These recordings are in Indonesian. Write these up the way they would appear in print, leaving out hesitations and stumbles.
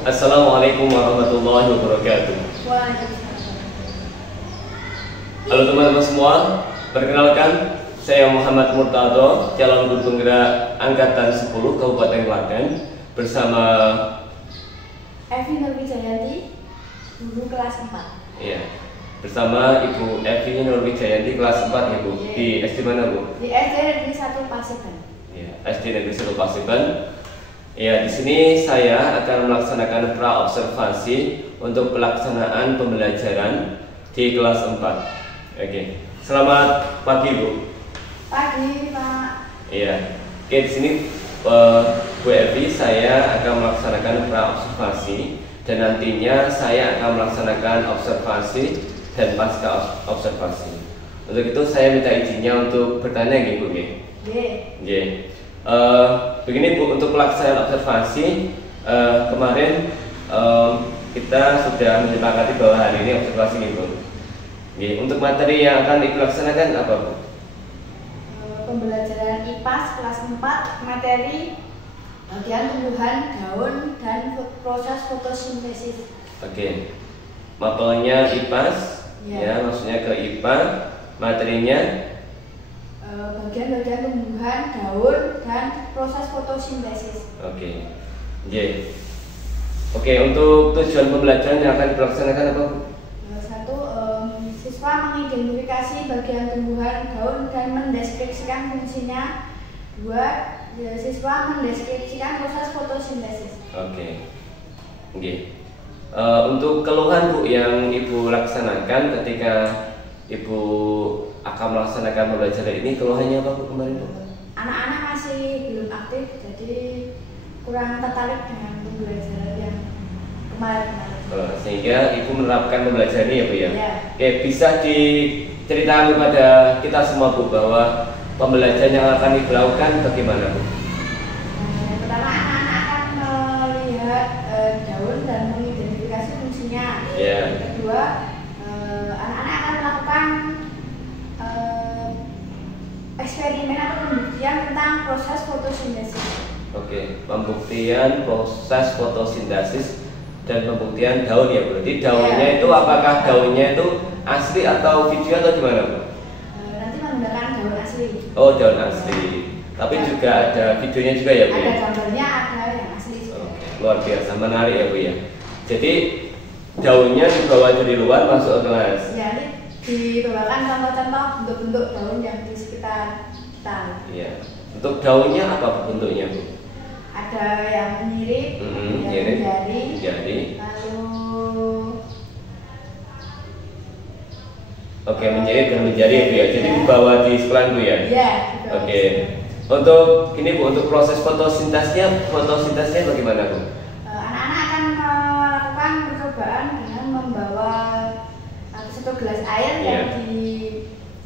Assalamualaikum warahmatullahi wabarakatuh. Waalaikumsalam. Halo teman-teman semua, perkenalkan saya Muhammad Murtado, calon guru penggerak Angkatan 10 Kabupaten Klaten bersama Evi Nurwijayanti, guru kelas 4. ya, bersama Ibu Evi Nurwijayanti kelas 4 ya Bu. Iya. Di SD mana Bu? Di SD Negeri 1 Paseban. Ya, SD Negeri 1 Paseban. Ya, di sini saya akan melaksanakan pra-observasi untuk pelaksanaan pembelajaran di kelas 4. Oke. Selamat pagi, Bu. Pagi, Pak. Iya. Oke, di sini Bu Evi, saya akan melaksanakan pra-observasi dan nantinya saya akan melaksanakan observasi dan pasca observasi. Untuk itu saya minta izinnya untuk bertanya gitu, Bu. Ye. Begini Bu, untuk pelaksanaan observasi kemarin kita sudah menyepakati bahwa hari ini observasi nih Bu. Untuk materi yang akan dilaksanakan apa Bu? Pembelajaran IPAS kelas 4, materi bagian tumbuhan, daun, dan proses fotosintesis. Oke. Mapelnya IPAS, ya maksudnya ke IPA, materinya Bagian-bagian tumbuhan, daun, dan proses fotosintesis. Oke. Oke, untuk tujuan pembelajaran yang akan dilaksanakan apa Bu? Satu, siswa mengidentifikasi bagian tumbuhan, daun, dan mendeskripsikan fungsinya. Dua, siswa mendeskripsikan proses fotosintesis. Oke. Untuk keluhan Bu yang Ibu laksanakan ketika Ibu akan melaksanakan pembelajaran ini, keluhannya apa Bu kemarin Bu? Anak-anak masih belum aktif, jadi kurang tertarik dengan pembelajaran yang kemarin. Sehingga Ibu menerapkan pembelajaran ini ya Bu ya? Ya. Oke, bisa diceritakan kepada kita semua Bu bahwa pembelajaran yang akan Ibu lakukan bagaimana Bu? Yang pertama, anak-anak akan melihat daun dan mengidentifikasi fungsinya. Ya. Yang kedua, anak-anak akan melakukan eksperimen atau pembuktian tentang proses fotosintesis. Oke, pembuktian proses fotosintesis dan pembuktian daun ya berarti daunnya Ya. itu apakah daunnya itu asli atau video atau gimana Bu? Nanti menggunakan daun asli. Oh, daun asli. Tapi Ya. juga ada videonya juga ya Bu Ada ya? gambarnya, ada yang asli juga. Oke, luar biasa, menarik ya Bu ya. Jadi daunnya dibawa dari luar masuk ke kelas. Ya, ini dibawakan contoh-contoh bentuk-bentuk daun yang di sekitar kita. Iya. Untuk daunnya apa bentuknya Bu? Ada yang menyirip, yang ini menjari, jadi. lalu Oke, menjadi dan menjadi ya Bu ya. Jadi dibawa di sekolah Bu ya. ya. Oke. Untuk ini Bu, untuk proses fotosintesnya bagaimana Bu? Anak-anak akan melakukan percobaan dengan membawa satu gelas air Iya. yang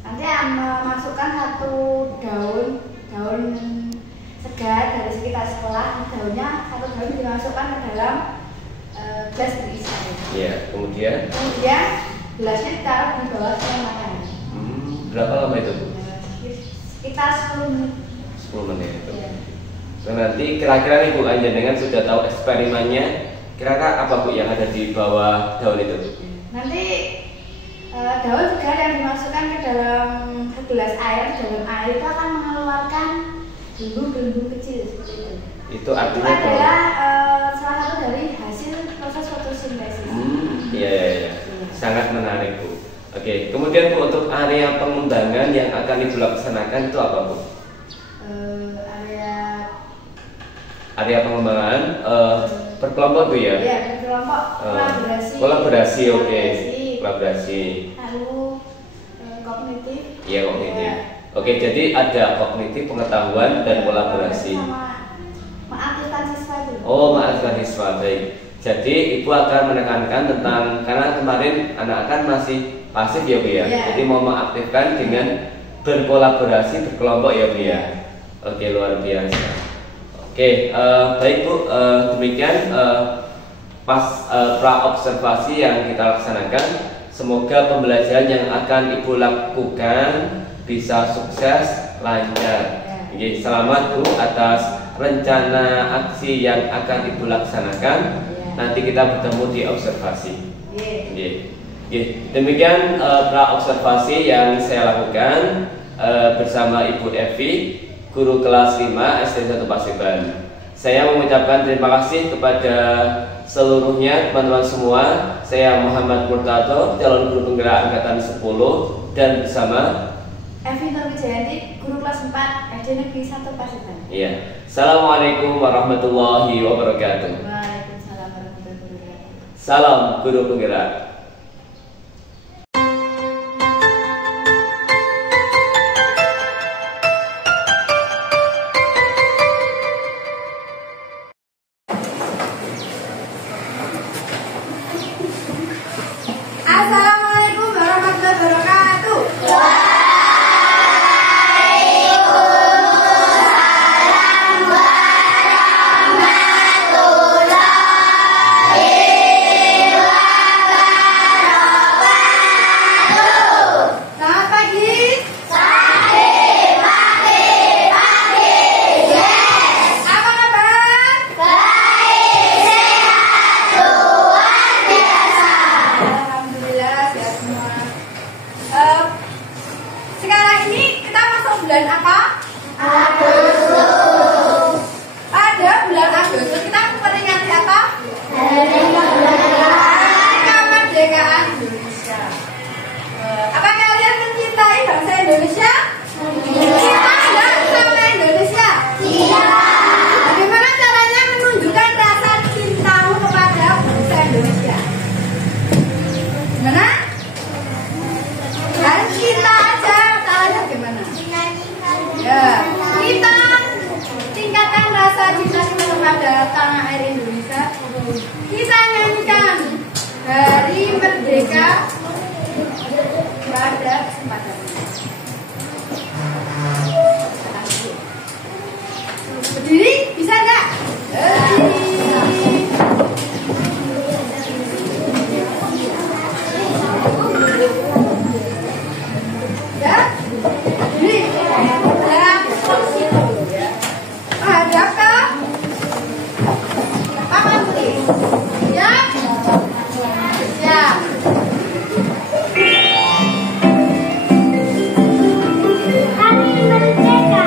nanti akan memasukkan satu daun segar dari sekitar sekolah. Satu daun dimasukkan ke dalam gelas berisi air. Iya. Kemudian Gelasnya ditaruh di bawah siang matahari. berapa lama itu Bu? Sekitar 10 menit. 10 menit itu. Ya. Nah, nanti kira-kira nih Bu, dengan sudah tahu eksperimennya, kira-kira apa Bu yang ada di bawah daun itu? Nanti daun segar yang dimasukkan ke dalam segelas air, dalam air itu akan mengeluarkan gelembung-gelembung kecil seperti itu. Itu artinya Itu adalah salah satu dari hasil proses fotosintesis. Iya. Sangat menarik Bu. Oke, kemudian Bu, untuk area pengembangan yang akan Ibu laksanakan itu apa Bu? Area pengembangan berkelompok Bu ya? Iya, berkelompok, Kolaborasi, oke. Kolaborasi. Lalu kognitif. Iya, kognitif. Ya. Oke, jadi ada kognitif, pengetahuan, dan kolaborasi. Sama mengaktifkan siswa itu. Oh, mengaktifkan siswa, baik. Jadi Ibu akan menekankan tentang, karena kemarin anak kan masih pasif ya Bu ya. Iya. Jadi mau mengaktifkan dengan berkolaborasi, berkelompok ya Bu ya. Oke, luar biasa. Oke, baik Bu, demikian pra-observasi yang kita laksanakan. Semoga pembelajaran yang akan Ibu lakukan bisa sukses, lancar. Selamat Bu atas rencana aksi yang akan Ibu laksanakan. nanti kita bertemu di observasi. Iya. Demikian pra observasi yang saya lakukan bersama Ibu Evi, guru kelas 5 SD 1 Paseban. Saya mengucapkan terima kasih kepada seluruhnya teman-teman semua. Saya Muhammad Murtado, calon guru penggerak angkatan 10, dan bersama Evi Nurwijayanti, guru kelas 4 SD Negeri 1 Paseban. Iya. Assalamualaikum warahmatullahi wabarakatuh. Waalaikumsalam warahmatullahi wabarakatuh. Salam guru penggerak. Assalamualaikum warahmatullahi wabarakatuh. Selamat pagi. Apa kabar? Alhamdulillah sehat semua. Sekarang ini kita masuk bulan apa? Pada bulan Agustus kita memperingati apa? Hari Kemerdekaan Indonesia. Apa kalian mencintai bangsa Indonesia? Cinta enggak sama Indonesia? Bagaimana caranya menunjukkan rasa cintamu kepada bangsa Indonesia? Gimana? Harus cinta aja, caranya gimana? Ya, kita tingkatkan rasa cinta kita kepada tanah air Indonesia. Kita nyanyikan Hari Merdeka pada kesempatan ini. Berdiri, bisa enggak? Ya, berdiri. Dalam posisi menghadap ke papan putih. Siap? Siap. Hari Merdeka.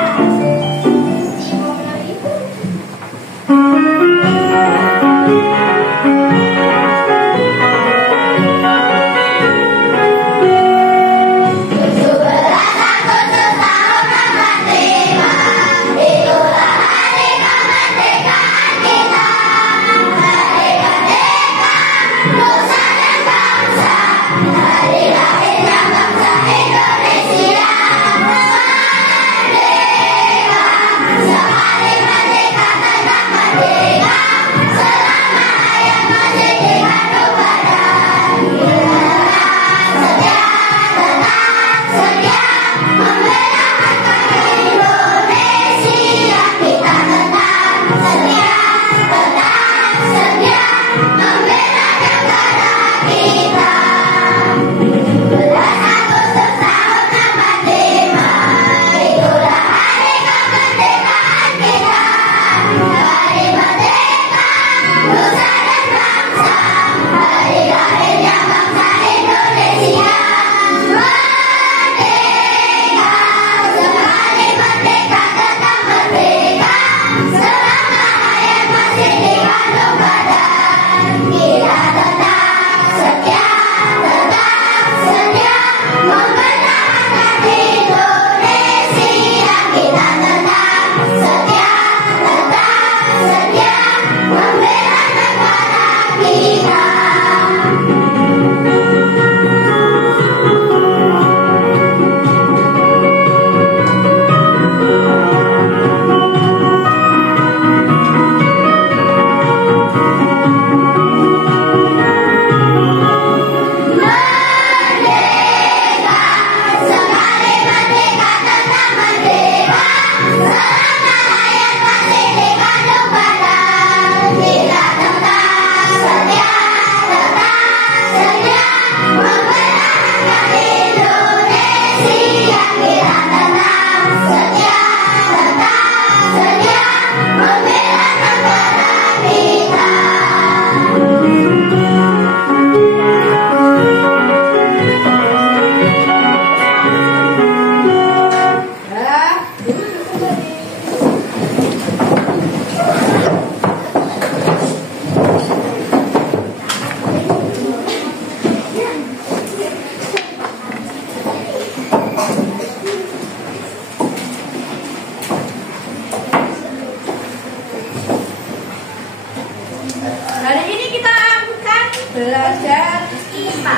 belajar IPA.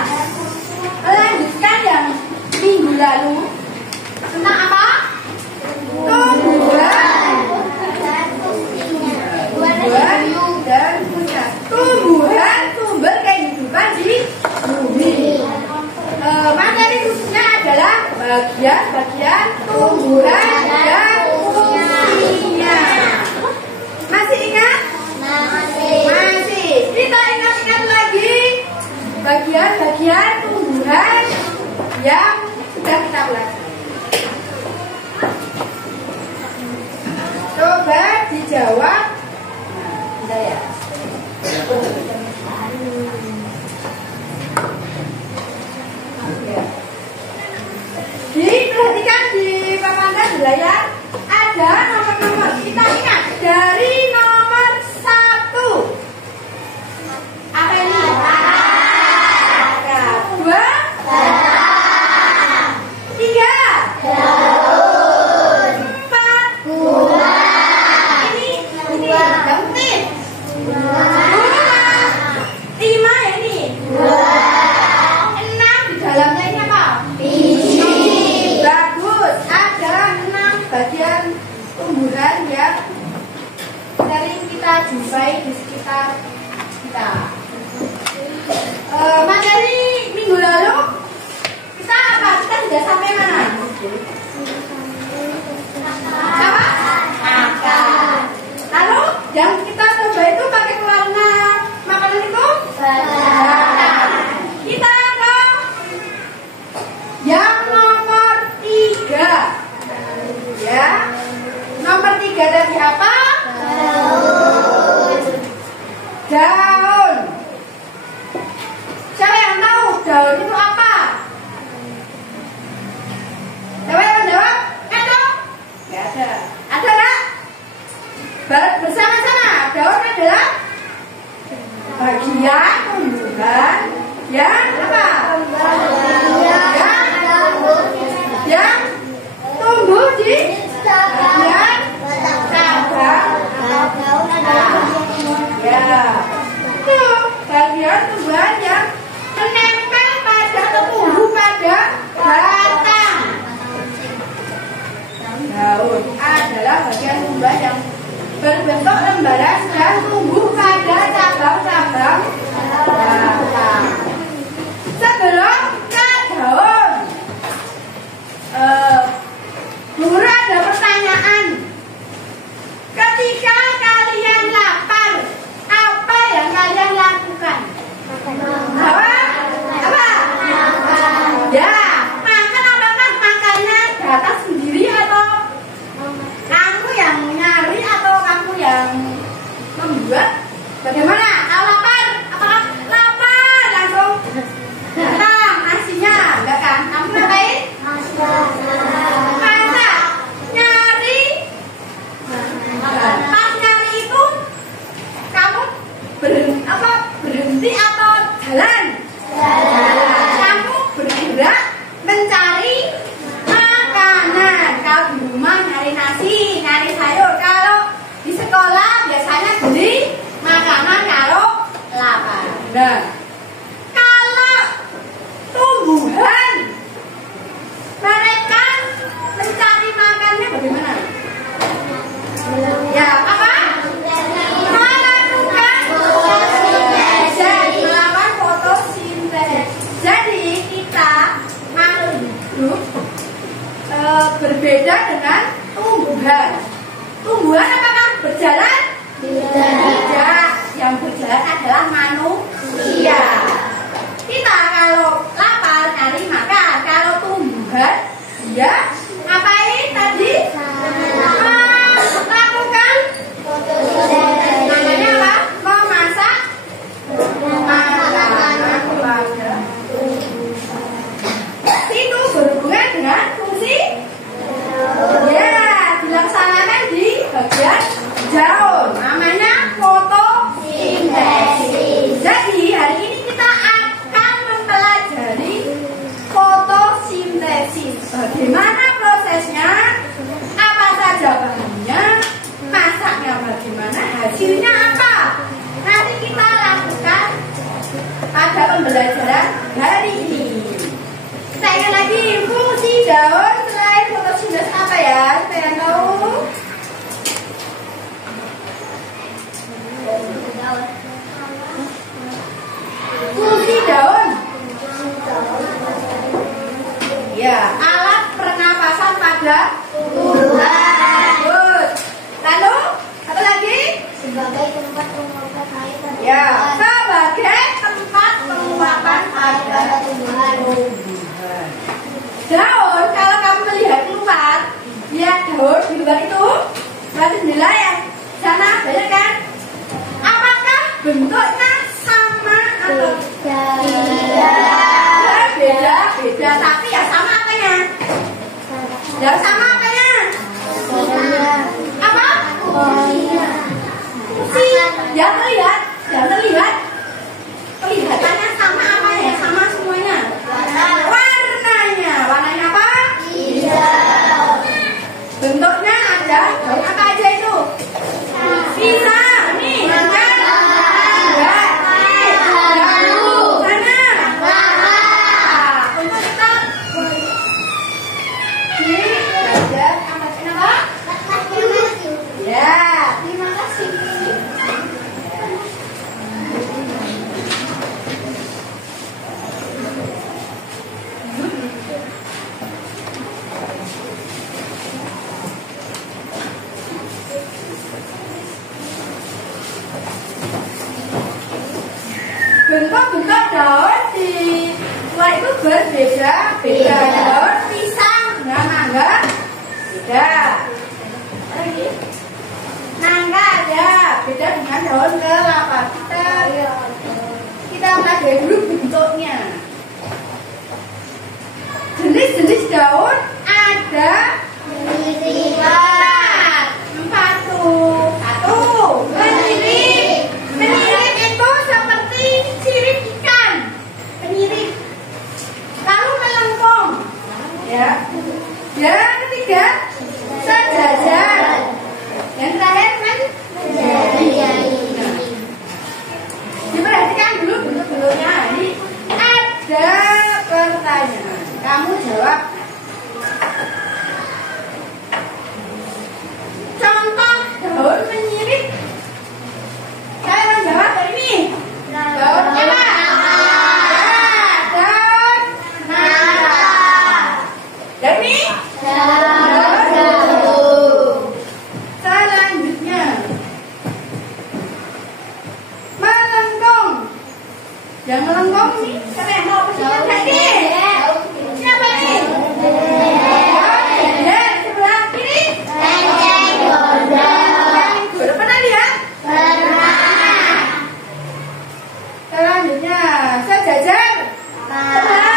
Melanjutkan yang minggu lalu tentang apa? Tumbuhan dan fungsinya. Tumbuhan sumber kehidupan di bumi. Materi khususnya adalah bagian-bagian tumbuhan dan fungsinya. Masih ingat? Masih. Kita ingat-ingat lagi bagian-bagian tumbuhan yang sudah kita pelajari. Coba dijawab. Nah, ya. Diperhatikan di papan di layar ada nomor-nomor. Kita ingat dari nomor 1. Apa ini? Dua. 3. Jumpai di sekitar kita. Materi minggu lalu kita apa? Kita sudah sampai mana? Apa? Akar. Lalu yang kita coba itu pakai warna makanan itu? Kita ke yang nomor 3. Ya. Nomor 3 dari apa? Daun. Siapa yang tahu daun itu apa? Siapa yang jawab? Ada? Nggak ada. Ada nggak? Bersama-sama. Daun adalah bagian tumbuhan yang apa? Yang tumbuh di bagian cabang. Ya, itu bagian tumbuhan yang menempel pada atau tumbuh pada batang. Daun adalah bagian tumbuhan yang berbentuk lembaran dan tumbuh pada cabang-cabang batang. Sebelum ke daun, guru ada pertanyaan. Ketika kalian lapar, apa yang kalian lakukan? Apa? Ya, makan. Apakah makannya datang sendiri atau kamu yang nyari atau kamu yang membuat? Bagaimana? Kalau lapar, apakah lapar langsung datang nasinya? Enggak kan? Kamu ngapain? Masak, nyari. Pas nyari itu kamu berhenti atau jalan? Kamu bergerak mencari makanan. Kalau di rumah nyari nasi, nyari sayur. Kalau di sekolah biasanya beli makanan kalau lapar. Nah, kalau tumbuhan mereka mencari makannya bagaimana? Ya, apa? Melakukan fotosintesis. Melakukan fotosintesis. Jadi kita makhluk hidup berbeda dengan tumbuhan. Tumbuhan apakah berjalan? Tidak. Yang berjalan adalah manusia. Kita kalau lapar cari makan. Kalau tumbuhan dia ngapain tadi? Lakukan namanya apa? Memasak makanan kepada itu berhubungan dengan fungsi ya dilaksanakan di bagian daun namanya fotosintesis. Jadi hari ini kita akan mempelajari fotosintesis. Bagaimana prosesnya? Apa saja bahannya? Masaknya bagaimana? Hasilnya apa? Nanti kita lakukan pembelajaran hari ini. Kita ingat lagi fungsi daun selain fotosintesa apa ya? Supaya tahu. Fungsi daun. Ya, alat pernapasan pada tumbuhan. Lalu apa lagi? Sebagai tempat penguapan air pada Ya, sebagai tempat penguapan air pada tumbuhan. Daun, kalau kamu melihat keluar, lihat daun di luar itu, berarti jendela yang sana, banyak kan? Apakah bentuknya sama atau tidak? Beda, tapi ya sama apanya? Ya sama apanya? Apa? Fungsi, ya terlihat, kelihatannya sama apa ya? Sama semuanya. Warnanya apa? hijau. Bentuknya ada daun apa aja itu? Bisa, nih, ada. Terima kasih. Bentuk-bentuk daun di luar itu berbeda. Daun pisang dengan mangga beda. Nangka ada beda dengan daun kelapa. Kita pelajari dulu bentuknya. Jenis-jenis daun ada empat tuh. Satu, menirip. Menirip itu seperti sirip ikan. Menirip. Lalu melengkung. Ya. Yang ketiga, sejajar. Yang terakhir menjadi. Diperhatikan dulu bentuk-bentuknya. Ini ada pertanyaan. Kamu jawab. Contoh daun menyirip. Saya menjawab ini. Daun apa? Daun nangka. Dan ini? Selanjutnya melengkung. Yang melengkung nih, siapa yang mau persiapan tadi? Siapa nih? Dan sebelah kiri? Udah pernah lihat? Selanjutnya sejajar. Kanan.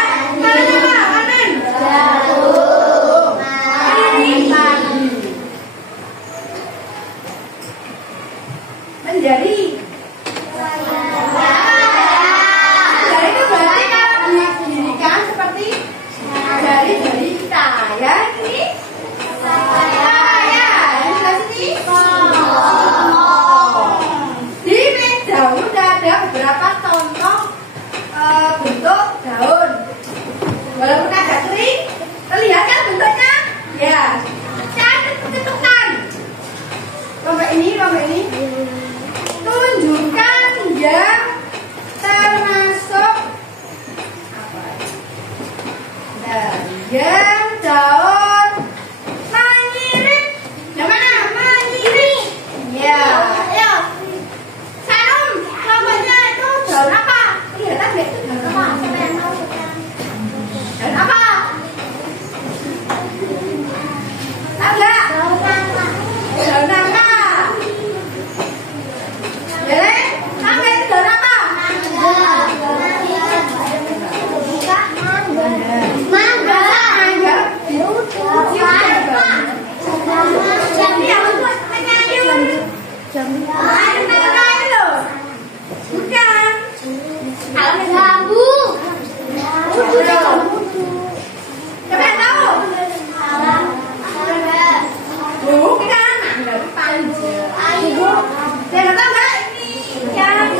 Menjadi. Menjadi itu berarti kalau didirikan seperti jari-jari kita ya ini. Ya, ini sebelah sini. Di meja udah ada beberapa contoh bentuk daun. Walaupun agak kering, terlihat kan bentuknya? Ya. Cetukan. Lomba ini. Tunjukkan yang termasuk apa? Nah, yang daun menyirip. Yang mana? Menyirip. Ya. Ayo. Sarum, lombanya itu daun apa? Kelihatan nggak itu daun apa? Siapa yang tahu? Daun apa? Tahu nggak? Daun nangka. Ya, nangka itu daun apa? Mangga. Jadi yang buat penyanyi. Nangka itu loh. Bukan. Kalau jambu. Siapa yang tahu? Bukan. Nggak panjang. Saya nggak tahu nggak ini. Yang nangka.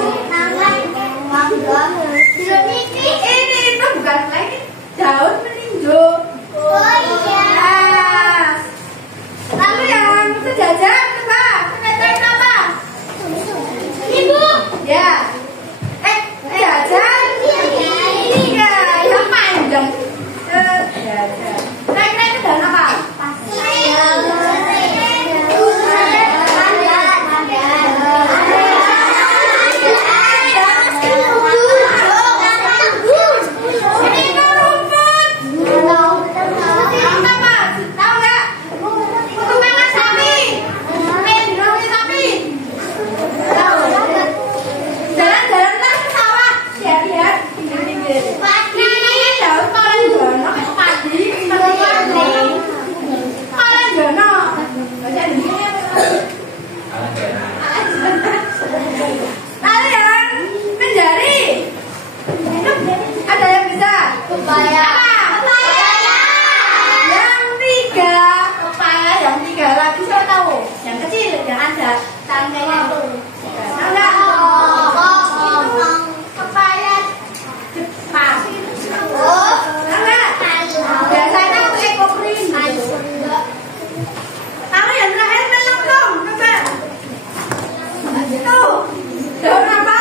Filmnya Lalu yang menjari. Ada yang bisa? Pepaya. Yang tiga. Pepaya yang tiga. Lagi siapa tahu? Yang kecil yang ada tangkainya itu. Enggak. Pepaya Jepang. Enggak. Biasanya aku ekoprin. Lalu yang terakhir melon dong. Coba. Tuh. Daun apa?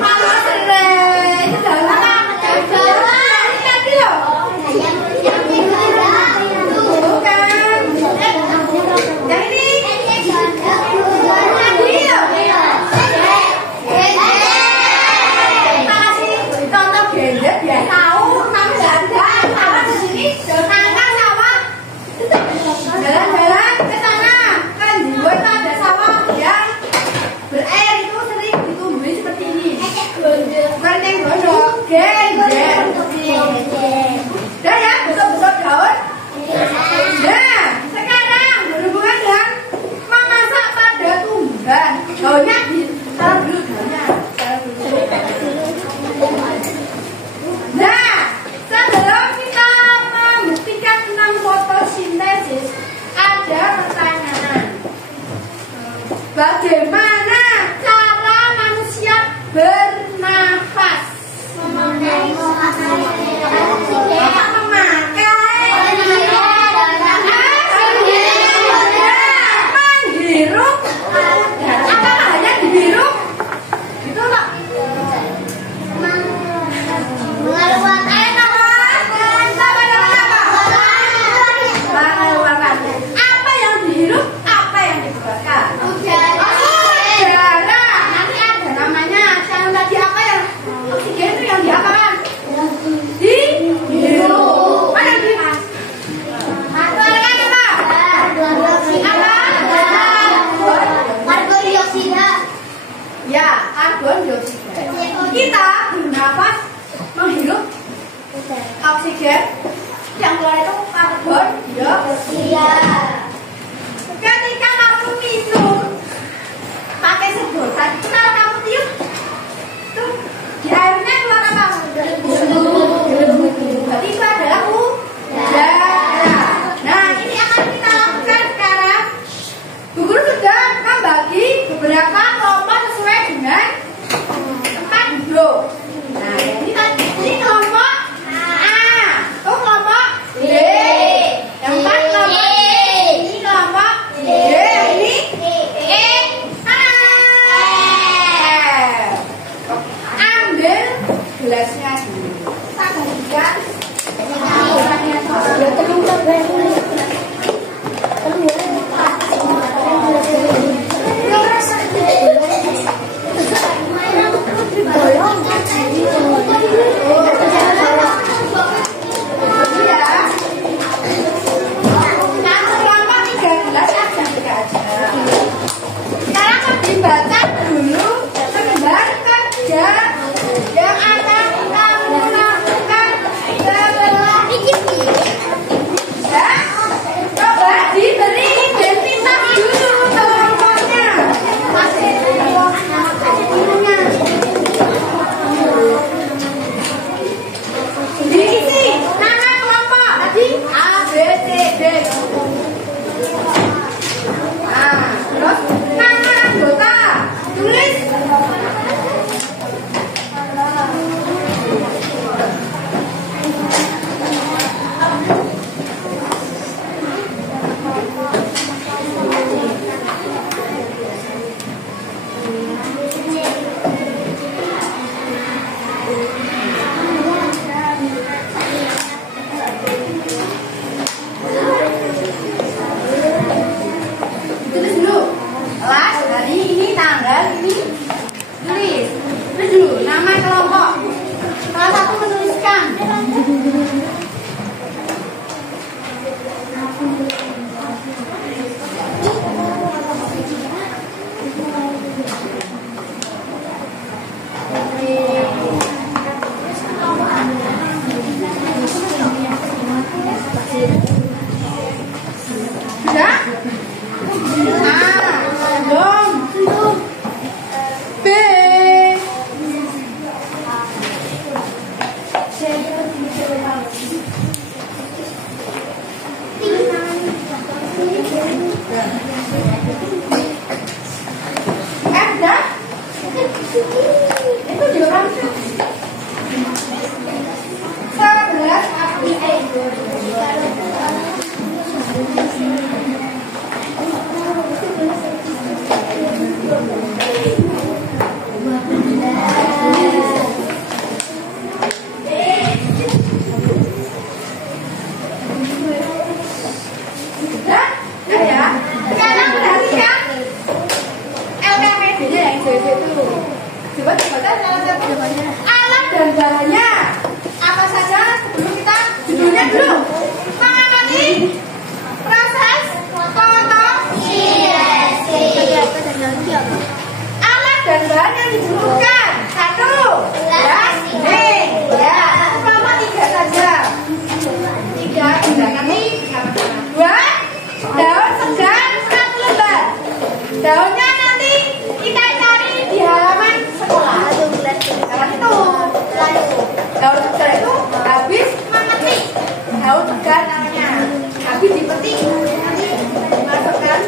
Apa serai? Itu daun apa? Daun tadi loh. Bukan. Yang ini. Tadi loh. Makasih. Contoh gendek ya tahu, tapi nggak ada. Apa di sini? Nangka sawah. Jalan-jalan ke sana. Kan di luar itu ada sawah yang berair itu sering ditumbuhi seperti ini. Kencing gondok, gendek. Udah ya, besok-besok daun. Nah, sekarang berhubungan dengan memasak pada tumbuhan. Daunnya ditaruh dulu daunnya. Nah, sebelum kita membuktikan tentang fotosintesis, ada pertanyaan. Bagaimana cara manusia bernafas? Memakai. Apa memakai? Menghirup. Apa hanya dihirup? Itu Pak. Mengeluarkan. Mengeluarkan. Apa yang dihirup? Apa yang dikeluarkan? Udara. Nanti ada namanya. Yang tadi apa yang oksigen itu yang diapakan? Dihirup. Mana yang dikeluarkan apa? Karbon dioksida. Ya, karbon dioksida. Kita bernafas menghirup oksigen, yang keluar itu karbon dioksida. Ketika kamu minum pakai sedotan, kalau kamu tiup, tuh di airnya keluar apa? Berarti itu adalah udara. Nah, ini akan kita lakukan sekarang. Bu Guru sudah membagi beberapa kelompok sesuai dengan tempat duduk. Nah, ini kelompok A, itu kelompok B, yang empat kelompok C. Dan ya, sekarang perhatikan LKPD-nya yang hijau itu. Coba dibaca salah satu alat dan bahannya apa saja sebelum kita judulnya dulu. Mengenai proses alat dan bahan yang dibutuhkan. 1. Beras bening. Ya, selama 3 saja. 3 gunakan nih. 2. Daun segar 1 lembar. Daunnya nanti kita cari di halaman sekolah. Salah itu. Daun segar itu habis memetik. Daun segar namanya. Habis dipetik nanti dimasukkan.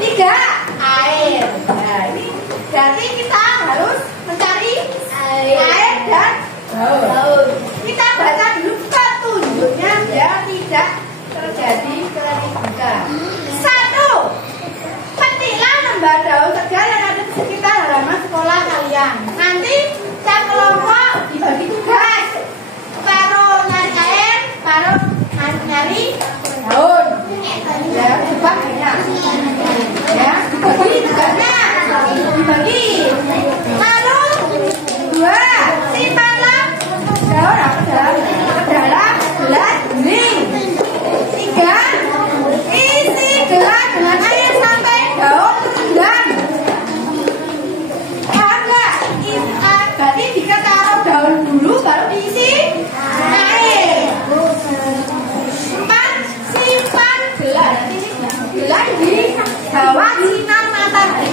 3. Air. Nah, ini berarti kita harus mencari air dan daun. Kita baca dulu petunjuknya biar tidak terjadi keributan. 1. Petiklah lembar daun segar yang ada di sekitar halaman sekolah kalian. Nanti setiap kelompok dibagi tugas. Separuh nyari air, separuh nyari daun. Ya, coba banyak. Ya, dibagi tugasnya. Dibagi. Lalu 2. Simpanlah daun ke dalam gelas bening. 3. Isi gelas dengan air sampai daun terendam. Enggak, berarti jika taruh daun dulu baru diisi air. 4. Simpan gelas. Gelas di bawah sinar matahari.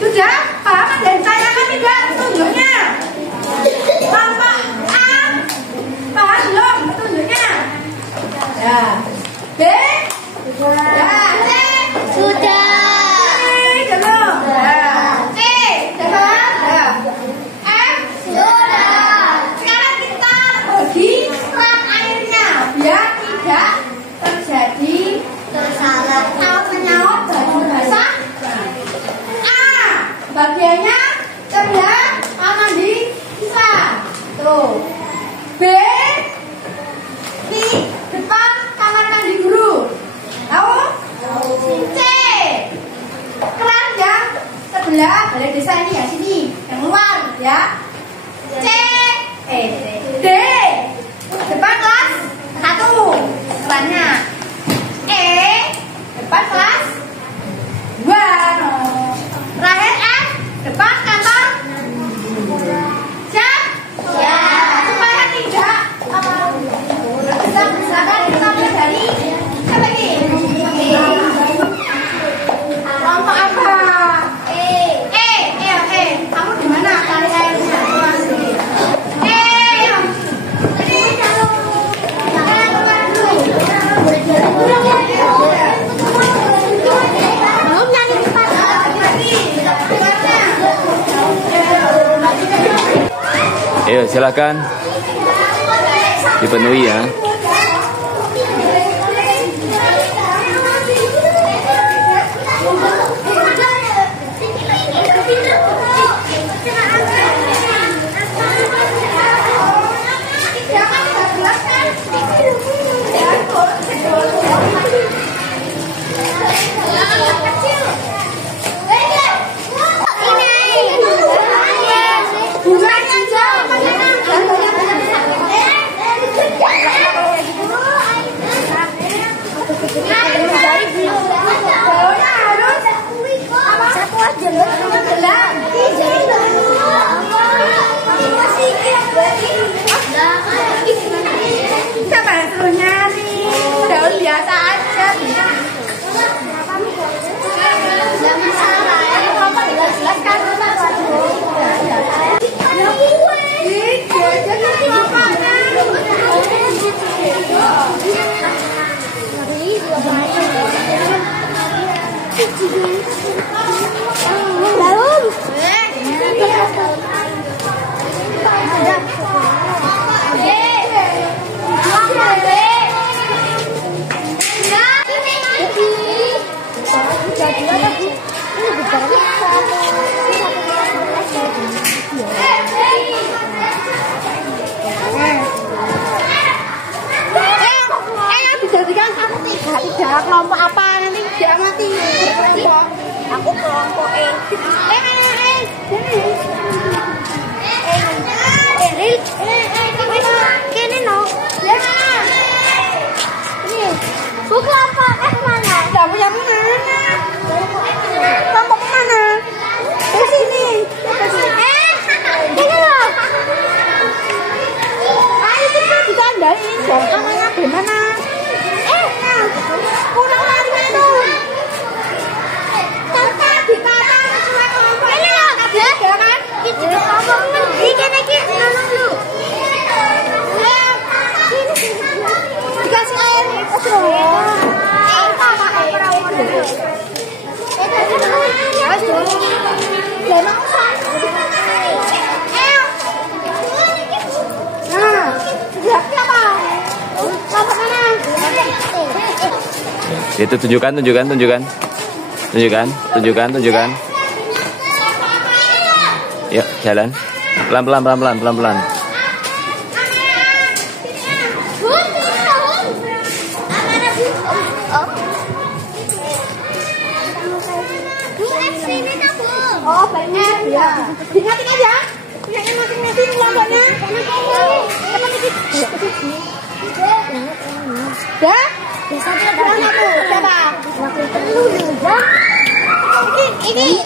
Sudah paham dan tanyakan tidak petunjuknya? Kelompok A paham belum petunjuknya? Ya. B? Ya. C? Sudah. Belum. Ya. C? Sudah. Ya. F? Sudah. Sekarang kita bagi keran airnya biar tidak terjadi Tersalah. menyaut baju basah. A. Bagiannya sebelah mandi bisa. Tuh. B. Di depan kamar mandi guru. Tahu? C. Keran yang sebelah balai desa ini ya, sini yang luar ya. C. D. Depan kelas 1 kerannya. E. Depan kelas 2. Terakhir F. Depan kantor. Siap? Ya. Supaya tidak silakan kita mulai dari siapa lagi? Kelompok apa? Kamu di mana? Cari airnya. Ayo silakan dipenuhi ya. Ini. Aku kelompok E. Kene no. Ini. Ku kelompok F mana? Kamu yang mana? Kelompok mana? Di sini. Ini loh. Ayo kita ditandain. Jangan mana gimana? Kurang lari itu. Tata di mana? Ini loh. Ya kan? Ini kelompok ini kene iki nolong lu. Dikasih air. Itu tunjukkan. Yuk, jalan. Pelan-pelan. Oh, banyak ya. Diingatin aja. Punyanya masing-masing kelompoknya. Dah? Bisa berapa tuh? Siapa? Ini.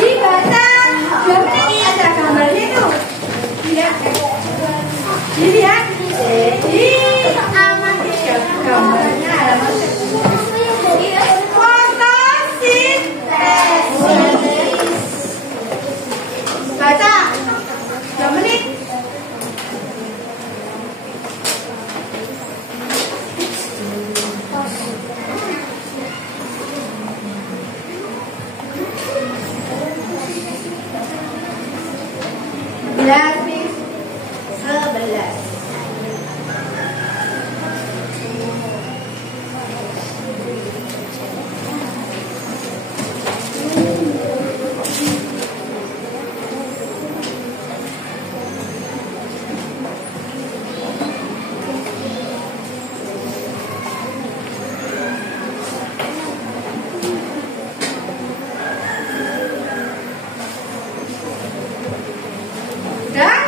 Dibaca, ini ada gambarnya tuh. Dilihat, gambarnya halaman fotosintesis. Baca, 2 menit. Grafis 11. Dah?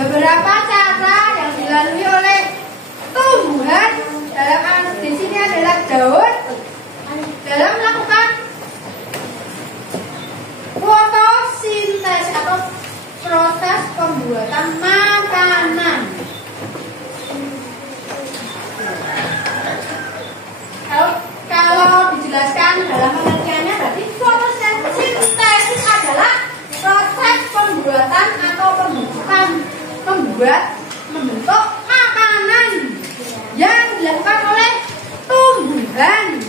beberapa cara yang dilalui oleh tumbuhan dalam di sini adalah daun dalam melakukan fotosintesis atau proses pembuatan makanan. Kalau dijelaskan dalam pengertiannya berarti fotosintesis adalah proses pembuatan atau membentuk makanan yang dilakukan oleh tumbuhan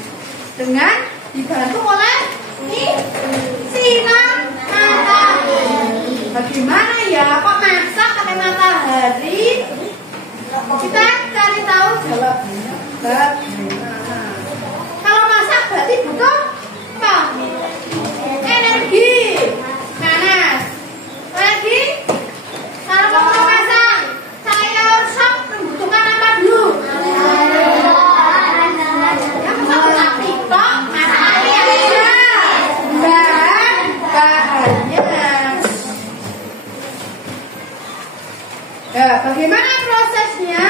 dengan dibantu oleh sinar matahari. Bagaimana ya kok masak pakai matahari? Kita cari tahu jawabannya. Kalau masak berarti butuh apa? Energi, panas. Lagi kalau mau masak sayur sop membutuhkan apa dulu? Yang masak tiktok, matahari ya. Bahannya. Ya, bagaimana prosesnya?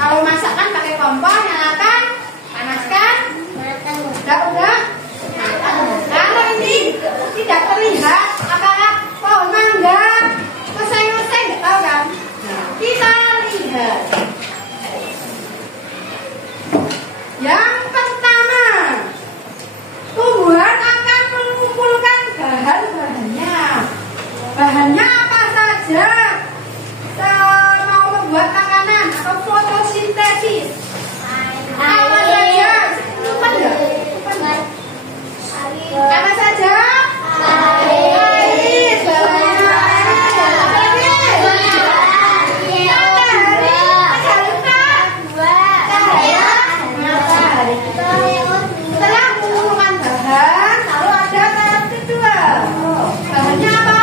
Kalau masak kan pakai kompor, nyalakan, panaskan, udah. Kalau ini tidak terlihat, apakah pohon mangga, usai-usai nggak tahu kan? Kita lihat. Yang pertama, tumbuhan akan mengumpulkan bahan-bahannya. Bahannya apa saja? Mau membuat makanan atau fotosintesis. Apa saja? Apa saja? Air. Setelah mengumpulkan bahan, lalu ada tahap kedua. Bahannya apa?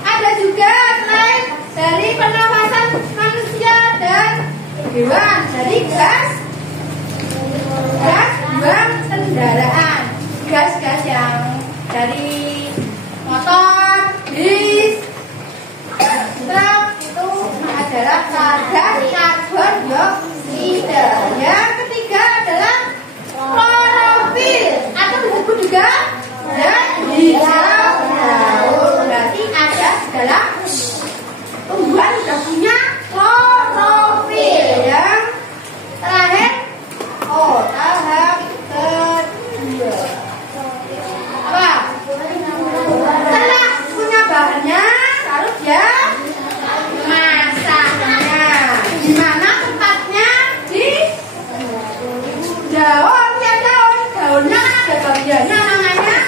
Ada juga selain dari pernafasan manusia dan hewan, dari gas buang kendaraan, gas-gas yang dari motor, bis, truk itu adalah gas karbon dioksida. Yang ketiga adalah klorofil atau disebut juga hijau daun. Berarti ada dalam tumbuhan sudah punya klorofil. Yang terakhir, tahap kedua apa? Setelah punya bahannya, lalu dia masaknya. Di mana tempatnya? Di daun. Ya daunnya kan ada bagiannya namanya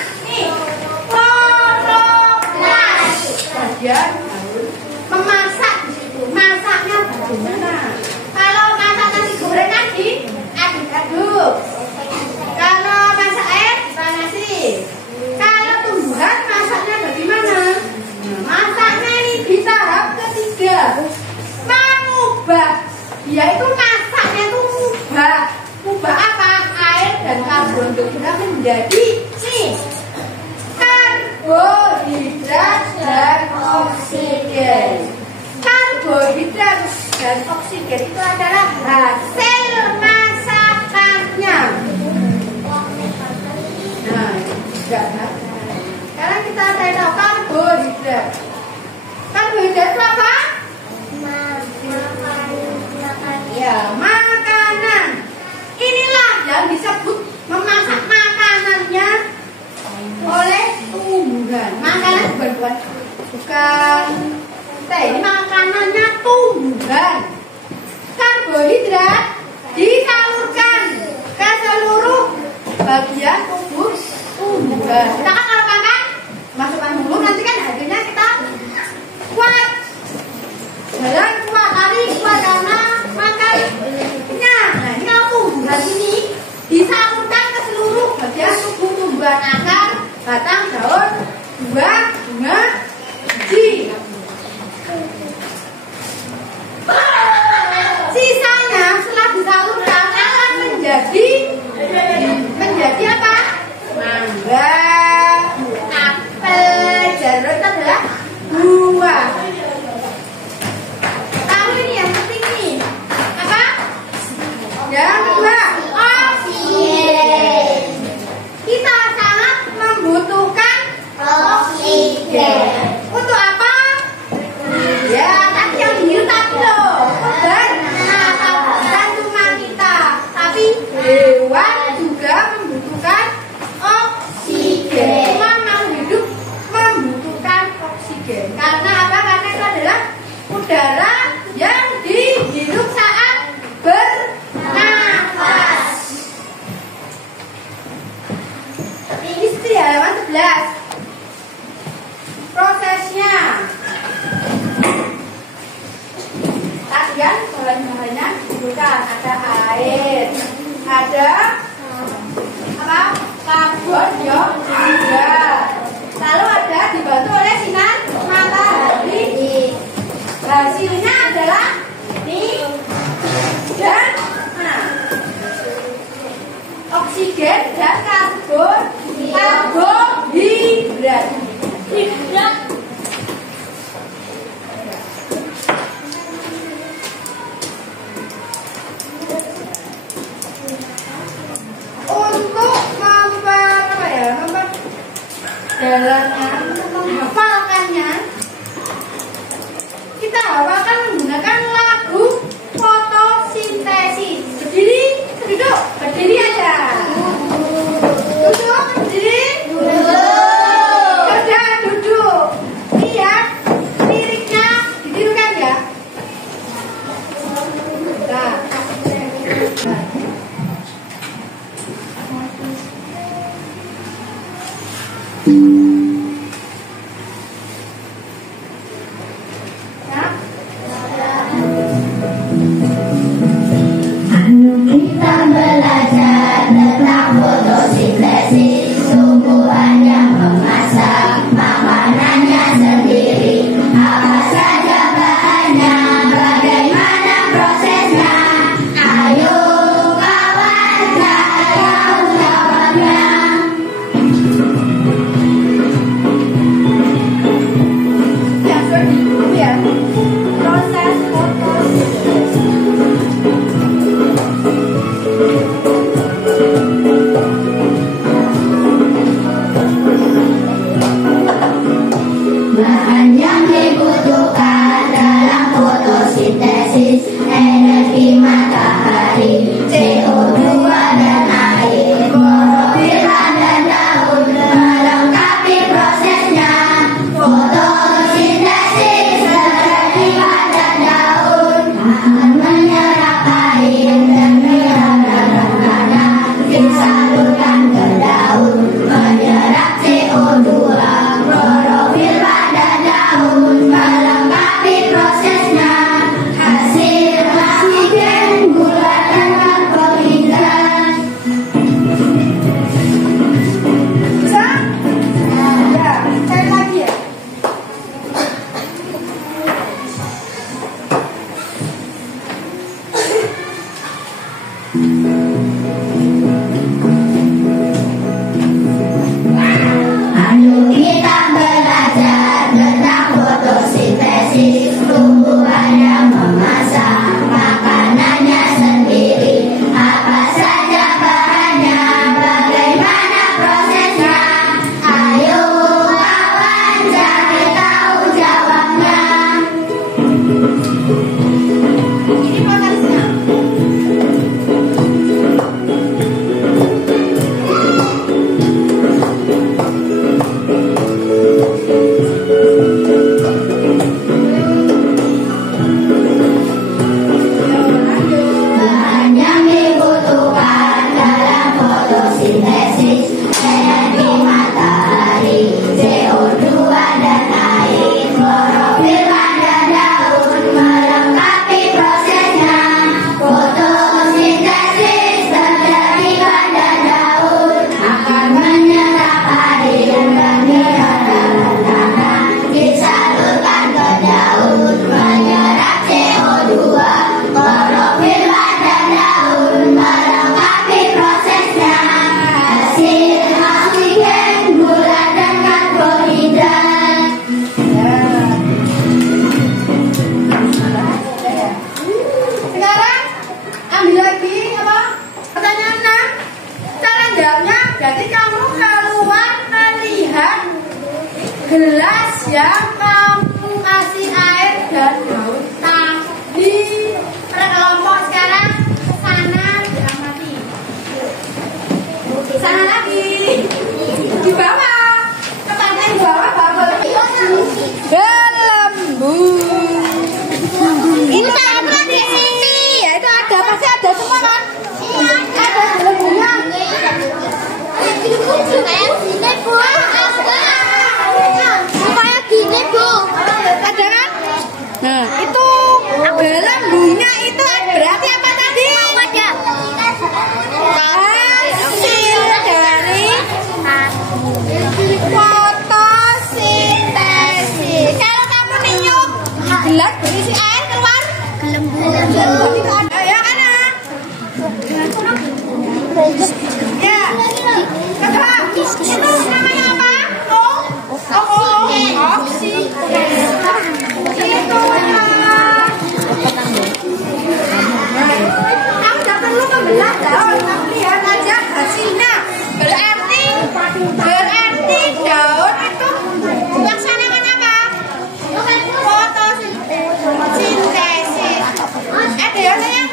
kloroplas. Bagian daun. Memasak di situ. Masaknya bagaimana? Kalau masak nasi goreng kan diaduk-aduk. Kalau masak air dipanasi. Kalau tumbuhan masaknya bagaimana? Masaknya ini di tahap ketiga. Mengubah. Yaitu masaknya itu mengubah apa? Air dan karbon dioksida menjadi nih kita cari tahu karbohidrat. Karbohidrat itu apa? Ya, makanan. Inilah yang disebut memasak makanannya oleh tumbuhan. Makanan bukan ini makanannya tumbuhan. Karbohidrat disalurkan ke seluruh bagian tubuh tumbuhan. Kita kan kalau makan masukkan dulu, nanti kan akhirnya kita kuat, jalan kuat, lari kuat karena makannya. Nah ini kalau tumbuhan ini disalurkan ke seluruh bagian tubuh tumbuhan, akar, batang, daun, buah, bunga, biji. Sisanya setelah disalurkan akan menjadi apa? Mangga, apel, jeruk itu adalah buah. Lalu ini yang penting nih, apa? Yang kedua, oksigen. Kita sangat membutuhkan oksigen. Untuk apa? Ya, tadi yang biru tadi loh. Dan cuma kita, tapi hewan juga membutuhkan oksigen. Cuma makhluk hidup membutuhkan oksigen. Karena apa? Karena itu adalah udara yang dihirup saat bernafas. Ini di halaman 11. Prosesnya. Kan bahan-bahannya bukan ada air, ada apa? Karbon dioksida. Lalu ada dibantu oleh sinar matahari. Hasilnya adalah ini dan oksigen dan karbohidrat. Menghafalkannya, kita hafalkan menggunakan lagu fotosintesis. Berdiri, duduk, berdiri aja. Duduk, berdiri, kerja, duduk. Lihat liriknya ditirukan ya. Nah. Kita belajar tentang fotosintesis, tumbuhannya memasak makanannya sendiri. Apa saja bahannya, bagaimana prosesnya? Ayo kawan, saya jawabnya. gelas yang kamu kasih air dan daun tadi. Kelompok sekarang ke sana diamati. Sana lagi. Di bawah. Tempatnya di bawah bawah. Gelembu. Ini apa di sini? Ya itu ada pasti ada semua kan? Ada gelembunya. Kayak gini Bu. Ada kan? Nah itu gelembunya itu berarti apa tadi? Hasil dari fotosintesis. Kalau kamu niup gelas berisi air keluar gelembu. Ya kan? Ya. Kedua, itu namanya apa? Oksigen. Itu kamu tidak perlu membelah daun, kamu lihat aja hasilnya. Berarti daun itu melaksanakan apa? Fotosintesis. Biasanya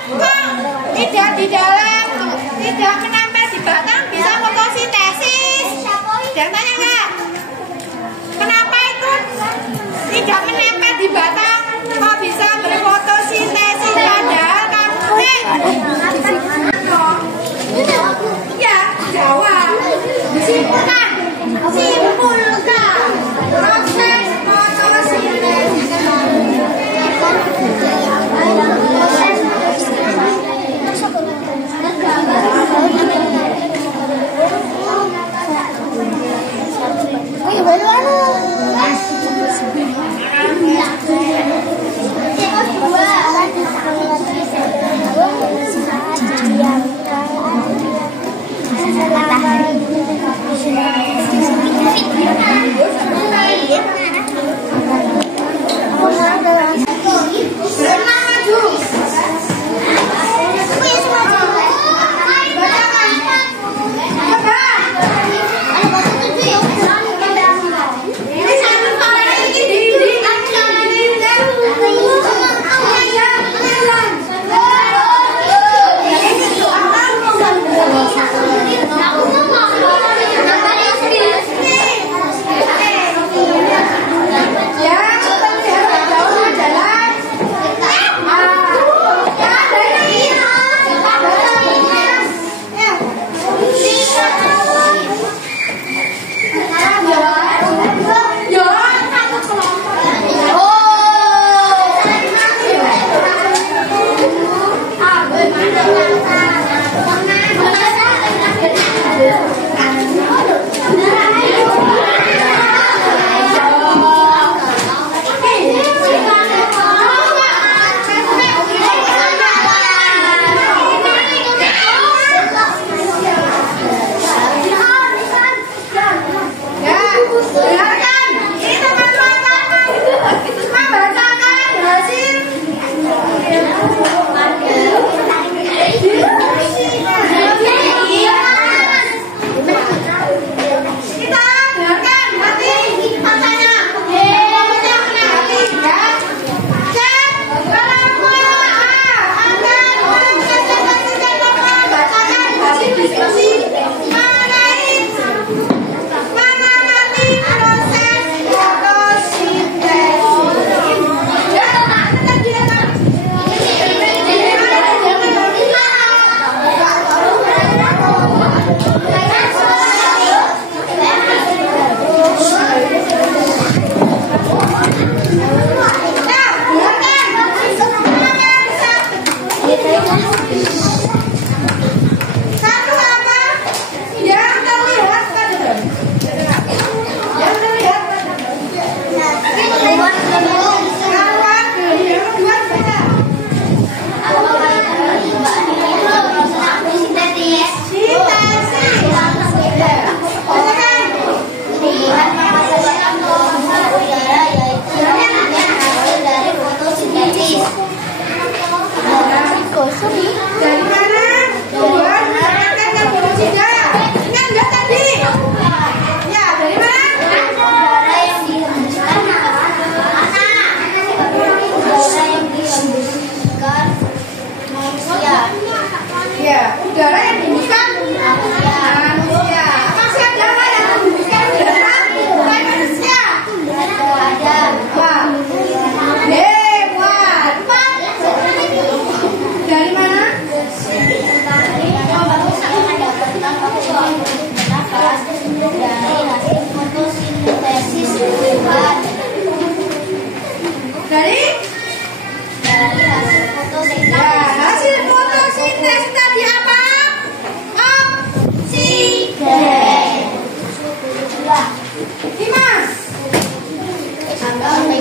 tidak di dalam, tidak menempel di batang bisa fotosintesis. Jangan tanya enggak? Kenapa itu tidak menempel di batang kok bisa berfotosintesis padahal kamu ya jawab. Simpulkan proses fotosintesis.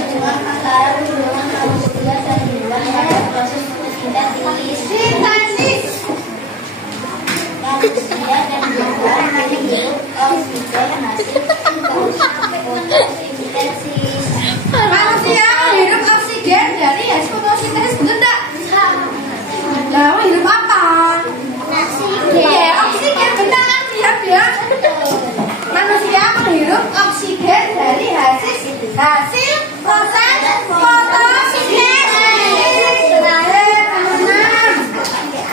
hubungan antara hubungan manusia dan hewan pada proses fotosintesis. Manusia dan hewan menghirup oksigen hasil fotosintesis. Manusia menghirup oksigen dari hasil fotosintesis, bener enggak? Nah, menghirup apa? Iya, oksigen, benar kan? Dia manusia menghirup oksigen dari hasil proses fotosintesis.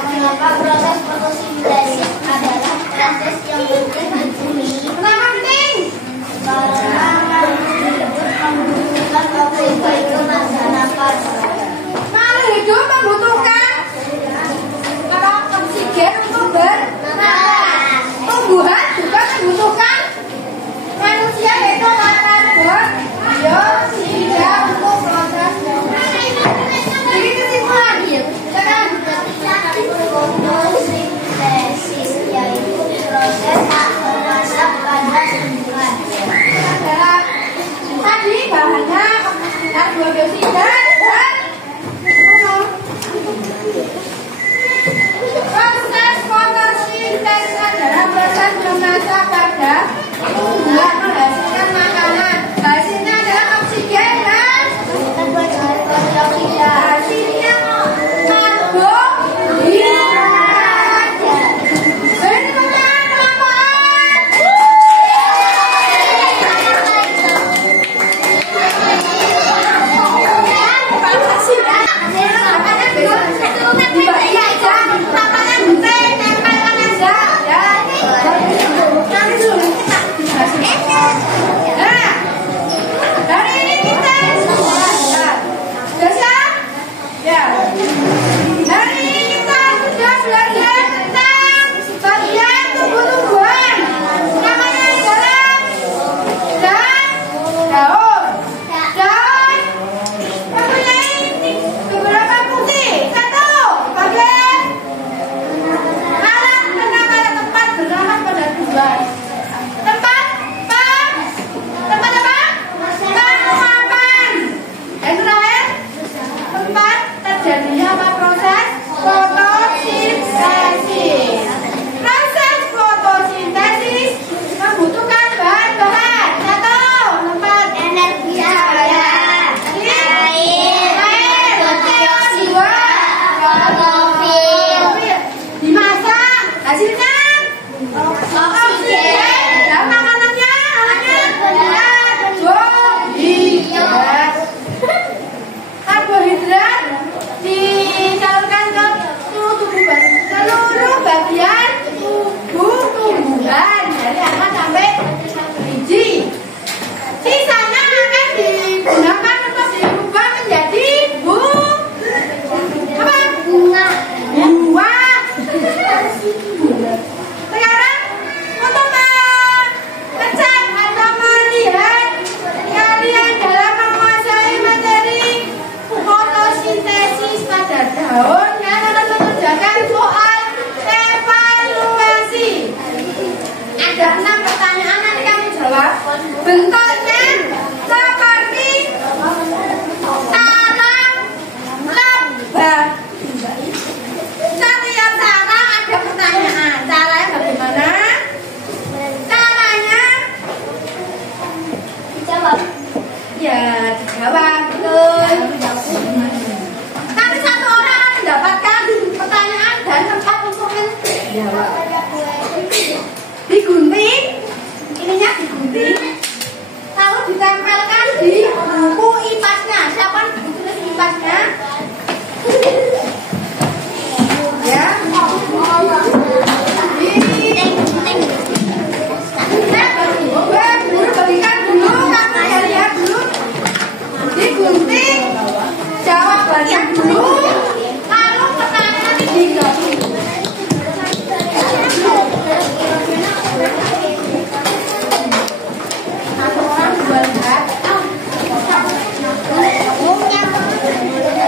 Mengapa proses fotosintesis adalah proses yang penting di bumi? Kenapa penting? Karena membutuhkan oksigen itu masa nafas. Makhluk hidup membutuhkan apa? Oksigen untuk bernafas. Tumbuhan juga membutuhkan manusia yaitu karbon dioksida untuk proses. Jadi kesimpulan, jangan Fotosintesis yaitu proses memasak pada tumbuhan. adalah tadi bahannya karbon dioksida dan proses fotosintesis adalah proses memasak pada tumbuhan menghasilkan makanan. Hasilnya adalah oksigen dan Karbon dioksida. hasilnya karbon dioksida. Ini benar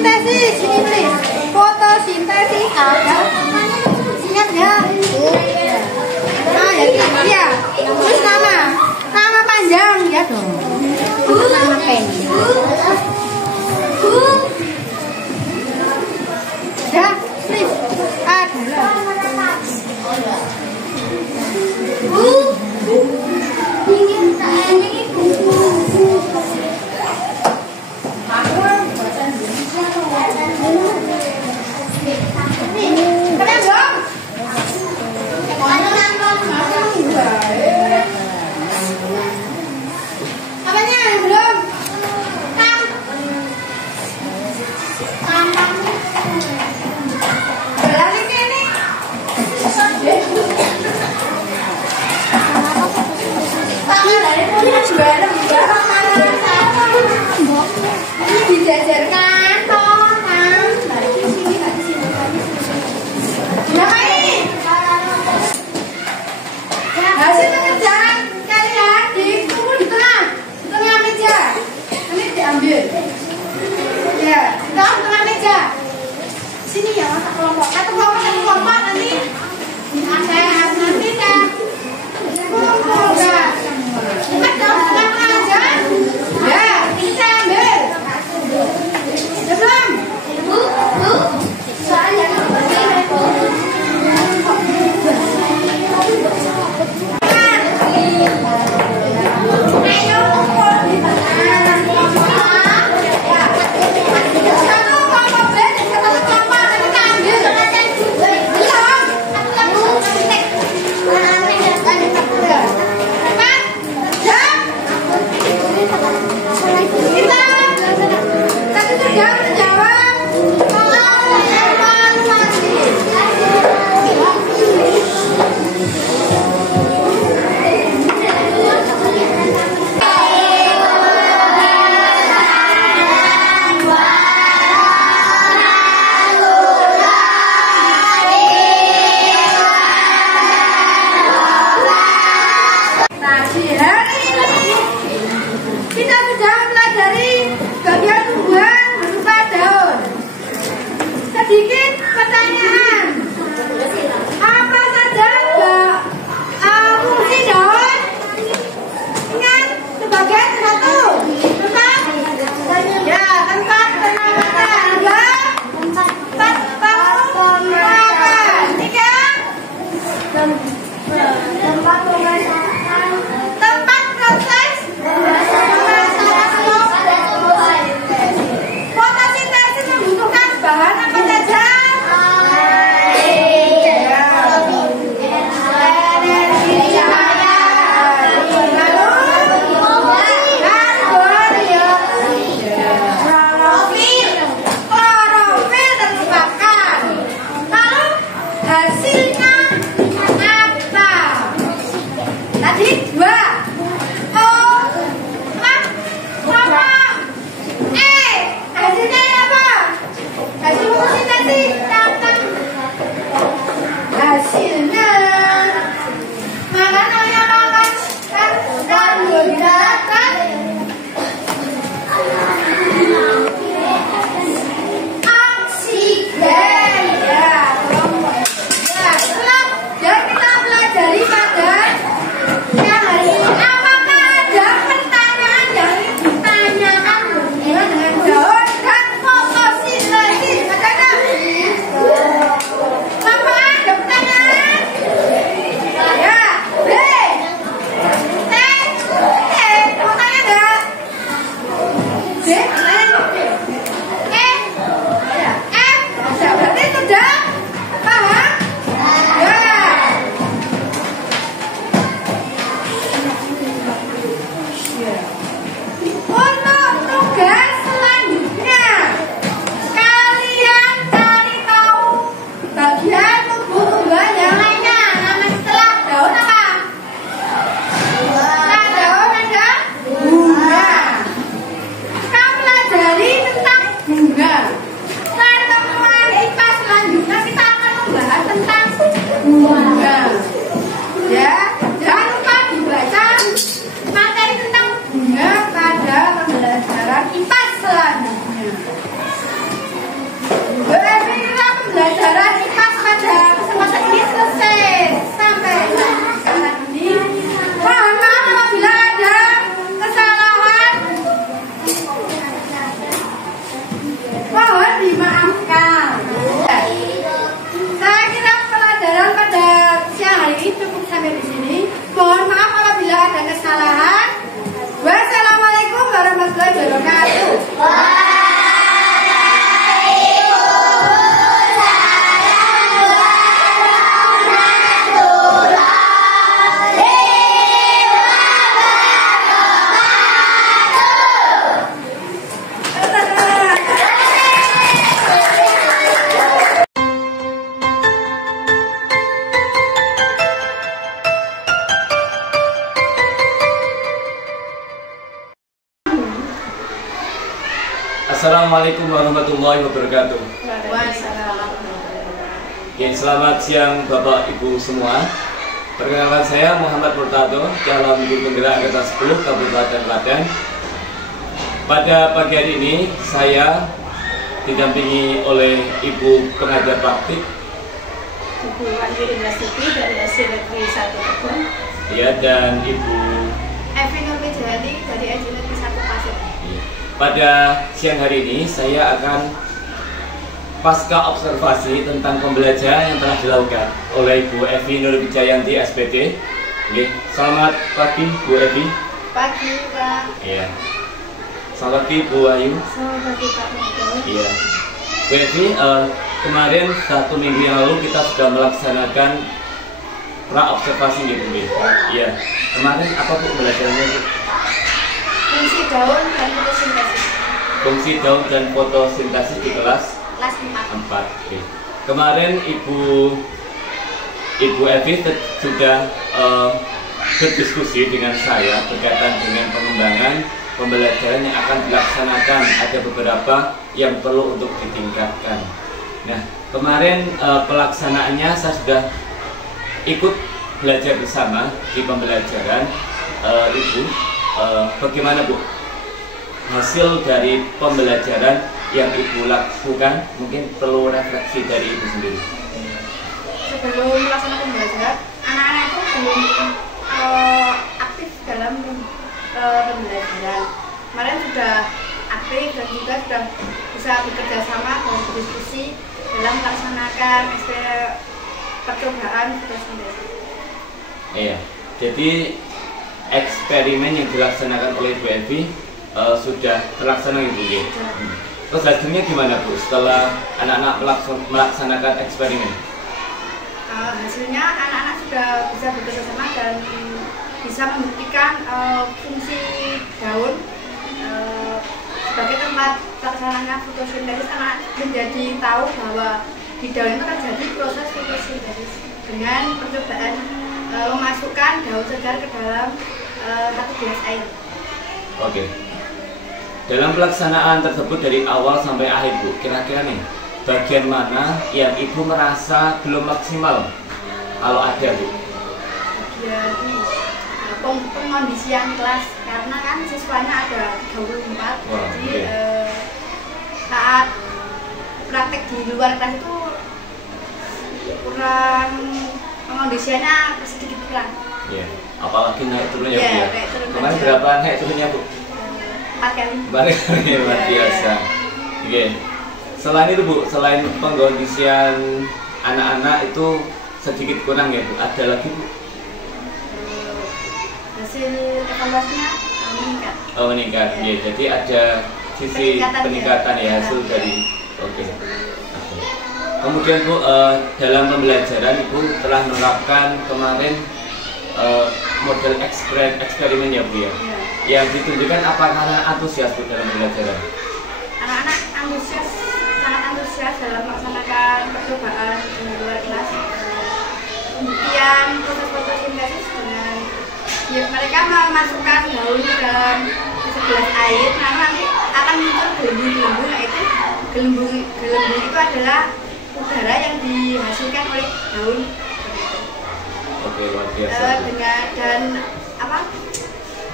fotosintesis ini please. Fotosintesis ada. Ingat ya? Nah, ya. Terus nama panjang ya dong. Nama pendek. Ya, please. Adalah. Dijajarkan toh kan dari sini dari sini berapa ini hasil pekerjaan kalian dikumpul di tengah meja nanti diambil ya tahu tengah meja sini ya satu kelompok nanti kumpul ya cepat dong tengah aja ya bisa ambil. Sebelum soalnya sedikit pertanyaan. Apa saja fungsi daun? Ingat sebagai satu tempat ya tempat penamatan dua tempat pengolahan tiga tempat pemasaran tempat proses fotosintesis membutuhkan bahan apa saja? Mohon dimaafkan. Saya kira pelajaran pada siang hari ini cukup sampai di sini. Mohon maaf apabila ada kesalahan. Wassalamualaikum warahmatullahi wabarakatuh. Assalamualaikum warahmatullahi wabarakatuh. Oke, selamat siang Bapak Ibu semua. Perkenalkan saya Muhammad Murtado, calon guru penggerak angkatan 10 Kabupaten Klaten. Pada pagi hari ini saya didampingi oleh Ibu pengajar praktik Ibu Andri Rasuti dari SD Negeri 1 Kebon. ya, dan Ibu Evi Nurwijayati dari SD Negeri 1 Pasir. Pada siang hari ini saya akan pasca observasi tentang pembelajaran yang telah dilakukan oleh Bu Evi Nurwijayanti SPD. Oke, selamat pagi Bu Evi. Pagi Pak. Iya. Selamat pagi Bu Ayu. Selamat pagi Pak Miko. Iya. Bu Evi, kemarin 1 minggu yang lalu kita sudah melaksanakan pra observasi gitu Bu. Iya. Kemarin apa Bu pembelajarannya Bu? Fungsi daun dan fotosintesis. Fungsi daun dan fotosintesis di kelas Kelas 4. 4. Oke. Kemarin Ibu Evi sudah berdiskusi dengan saya berkaitan dengan pengembangan pembelajaran yang akan dilaksanakan. Ada beberapa yang perlu untuk ditingkatkan. Nah, kemarin pelaksanaannya saya sudah ikut belajar bersama di pembelajaran. Ibu, bagaimana Bu hasil dari pembelajaran yang Ibu lakukan? Mungkin perlu refleksi dari Ibu sendiri. Sebelum melaksanakan pembelajaran, anak-anak itu belum aktif dalam pembelajaran. Kemarin sudah aktif dan juga sudah bisa bekerja sama dan berdiskusi dalam melaksanakan percobaan fotosintesis. Iya. Jadi eksperimen yang dilaksanakan oleh Bu Evi sudah terlaksana Ibu ya. Terus hasilnya gimana Bu setelah anak-anak melaksanakan eksperimen? Hasilnya anak-anak sudah bisa bekerja sama dan bisa membuktikan fungsi daun sebagai tempat pelaksanaan fotosintesis. Anak menjadi tahu bahwa di daun itu terjadi proses fotosintesis dengan percobaan memasukkan daun segar ke dalam 1 gelas air. Oke. Dalam pelaksanaan tersebut dari awal sampai akhir Bu, kira-kira nih bagian mana yang Ibu merasa belum maksimal? Kalau ada Bu? Bagian pengondisian kelas, karena kan siswanya ada 34. Wah, jadi okay. Saat praktek di luar kelas itu kurang, pengondisiannya sedikit kurang. Iya. Apalagi naik turunnya Bu Iya, ya. naik turun Kemarin aja. berapa naik turunnya Bu? 4 kali. Luar biasa. Oke. Selain itu Bu, selain pengkondisian anak-anak itu sedikit kurang ya Bu, ada lagi Bu? Hasil evaluasinya meningkat. Oh meningkat, ya. Jadi ada sisi peningkatan ya hasil dari. Oke. Kemudian Bu, dalam pembelajaran Ibu telah menerapkan kemarin model eksperimen ya Bu ya. Yang ditunjukkan apakah anak antusias Bu dalam pembelajaran? Anak-anak antusias, sangat antusias dalam melaksanakan percobaan di luar kelas. Pembuktian proses fotosintesis dengan ya, mereka memasukkan daun ke dalam segelas air, nanti akan muncul gelembung-gelembung. Nah itu gelembung itu adalah udara yang dihasilkan oleh daun. Oke, luar biasa. Dan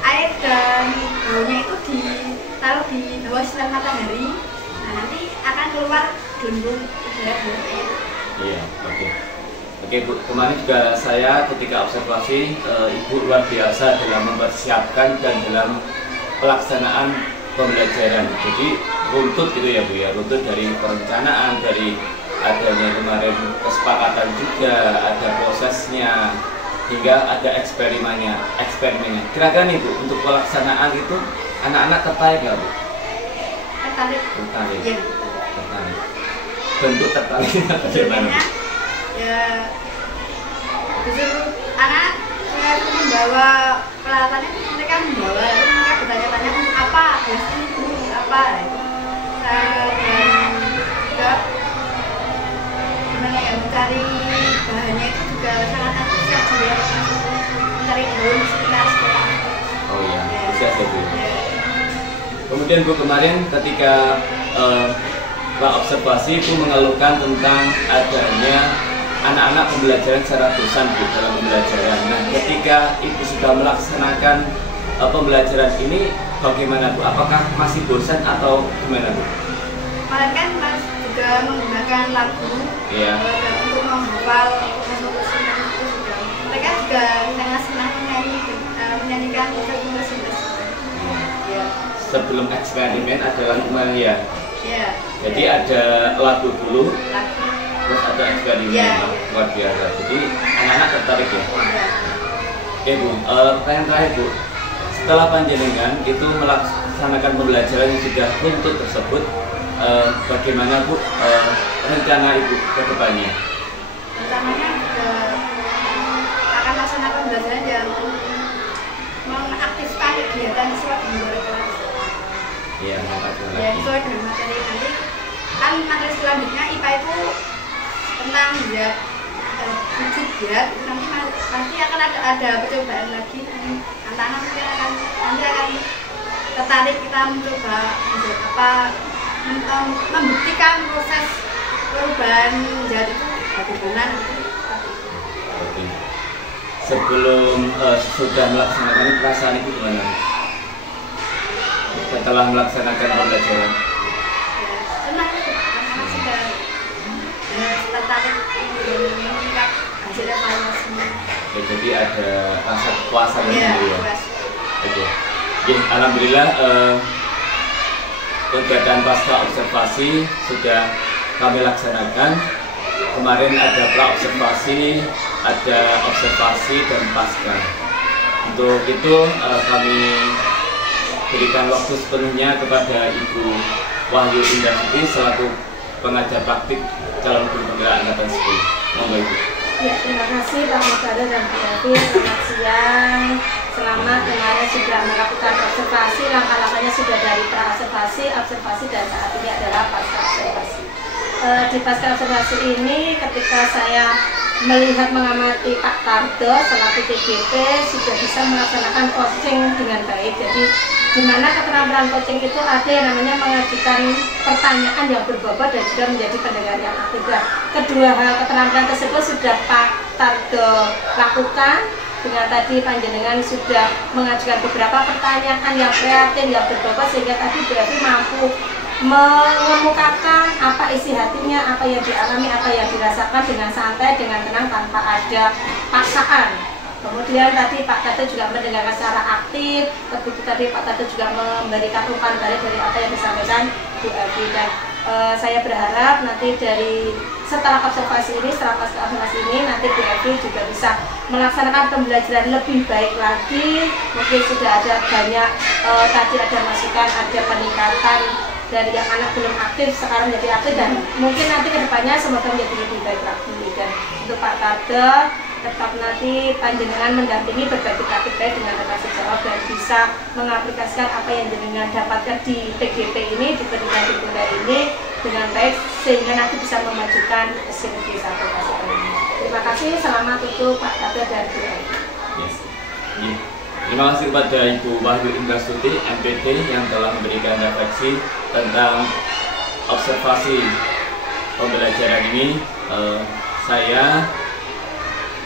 air dan daunnya itu ditaruh di bawah sinar matahari. Nah nanti akan keluar gelembung udara dalam air. Iya, oke. Oke Bu, kemarin juga saya ketika observasi Ibu luar biasa dalam mempersiapkan dan dalam pelaksanaan pembelajaran. Jadi runtut gitu ya Bu ya, runtut dari perencanaan, dari adanya kemarin kesepakatan juga, ada prosesnya, hingga ada eksperimennya. Kira-kira nih Bu, untuk pelaksanaan itu anak-anak tertarik nggak Bu? Tertarik. Tertarik. Iya. Tertarik. Bentuk tertariknya bagaimana Bu? Ya, disuruh anak membawa peralatannya, mereka membawa, lalu mereka bertanya-tanya apa hasil ini apa itu. Dan juga gimana ya, mencari bahannya itu juga sangat antusias ya, mencari daun di sekitar sekolah. Oh iya, antusias ya Bu. Ya. Kemudian Bu, kemarin ketika observasi Ibu mengeluhkan tentang adanya anak-anak pembelajaran secara bosan Bu dalam pembelajaran. Nah, ketika Ibu sudah melaksanakan pembelajaran ini, bagaimana Bu? Apakah masih bosan atau gimana Bu? Kemarin kan Mas juga menggunakan lagu Iya. dan untuk menghafal musik itu juga. Mereka juga sangat senang menyanyikan musik. Ya. Sebelum eksperimen ada lagu ya. Ya. Jadi ada lagu dulu, Lagu. terus ada eksperimen. Iya. Luar biasa. Jadi anak-anak tertarik ya. Ya. Oke Bu, pertanyaan terakhir Bu. Setelah panjenengan itu melaksanakan pembelajaran yang sudah runtut tersebut, bagaimana Bu rencana Ibu ke depannya? Rencananya juga akan melaksanakan pembelajaran yang mengaktifkan kegiatan siswa di luar kelas. Iya, makasih Ya, sesuai dengan materi nanti. Kan materi selanjutnya IPA itu tentang zat, wujud zat. Nanti akan ada percobaan lagi. Anak-anak nanti akan tertarik kita mencoba membuktikan proses perubahan zat itu bagaimana. Oke. Sebelum sudah melaksanakan perasaan Ibu gimana? Setelah melaksanakan pembelajaran. Senang karena sudah tertarik meningkat hasil evaluasinya. Oke, jadi ada rasa kepuasan Iya, gitu ya. puas. Oke. Oke, alhamdulillah kegiatan pasca observasi sudah kami laksanakan. Kemarin ada pra observasi, ada observasi dan pasca. Untuk itu kami berikan waktu sepenuhnya kepada Ibu Wahyu Indrastuti selaku pengajar praktik calon guru penggerak angkatan 10. Monggo Ibu. Ya, terima kasih Pak Mokado dan Bu Evi. Selamat siang. Selamat kemarin sudah melakukan observasi, langkah-langkahnya sudah dari pra-observasi, observasi, dan saat ini adalah pasca observasi. Di pasca observasi ini ketika saya melihat mengamati Pak Tardo selaku TGP sudah bisa melaksanakan coaching dengan baik. Jadi di mana keterampilan coaching itu ada yang namanya mengajukan pertanyaan yang berbobot dan juga menjadi pendengar yang aktif. Kedua hal keterampilan tersebut sudah Pak Tardo lakukan. Dengan tadi panjenengan sudah mengajukan beberapa pertanyaan yang kreatif, yang berbobot, sehingga tadi berarti mampu mengemukakan apa isi hatinya, apa yang dialami, apa yang dirasakan dengan santai, dengan tenang, tanpa ada paksaan. Kemudian tadi Pak Tato juga mendengarkan secara aktif. Begitu tadi Pak Tato juga memberikan umpan balik dari apa yang disampaikan Bu Evi. Dan saya berharap nanti dari setelah observasi ini, setelah pasca observasi ini, nanti Bu Evi juga bisa melaksanakan pembelajaran lebih baik lagi. Mungkin sudah ada banyak tadi ada masukan, ada peningkatan dari yang anak belum aktif sekarang jadi aktif, dan mungkin nanti kedepannya semoga menjadi lebih baik lagi. Dan untuk Pak Tato tetap nanti panjenengan mendampingi berbagi praktik baik dengan relasi jawab dan bisa mengaplikasikan apa yang jenengan dapatkan di TGP ini, di pendidikan sekunder ini dengan baik sehingga nanti bisa memajukan SNP 1 ini. Terima kasih, selamat untuk Pak Tato dan Bu Evi. Yes. Yeah. Terima kasih kepada Ibu Wahyu Indrastuti MPD yang telah memberikan refleksi tentang observasi pembelajaran ini. Saya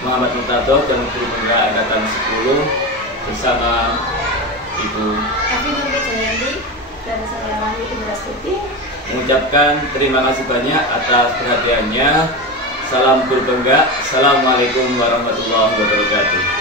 Muhammad Murtado dan guru penggerak angkatan 10 bersama Ibu Evi Nurul Jayanti Dan saya Wahyu Indrastuti mengucapkan terima kasih banyak atas perhatiannya. Salam guru penggerak. Assalamualaikum warahmatullahi wabarakatuh.